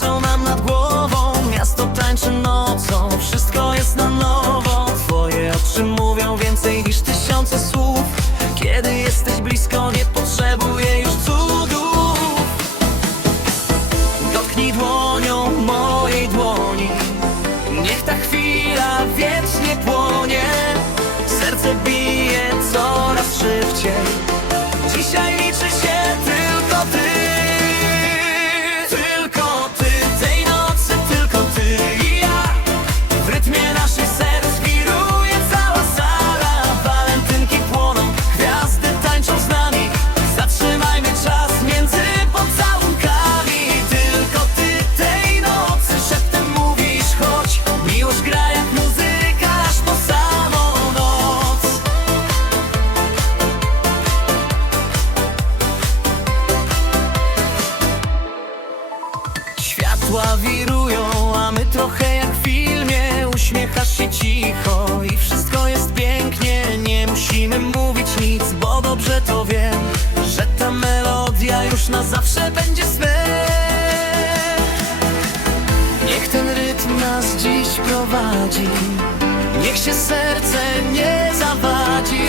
Co nam nad głową. Miasto tańczy nocą, wszystko jest na nowo. Twoje oczy mówią więcej niż tysiące słów. Kiedy jesteś blisko, nie potrzebuję już cudów. Dotknij dłoń. Hasła a my trochę jak w filmie. Uśmiechasz się cicho i wszystko jest pięknie. Nie musimy mówić nic, bo dobrze to wiem Że ta melodia już na zawsze będzie swe. Niech ten rytm nas dziś prowadzi. Niech się serce nie zawadzi.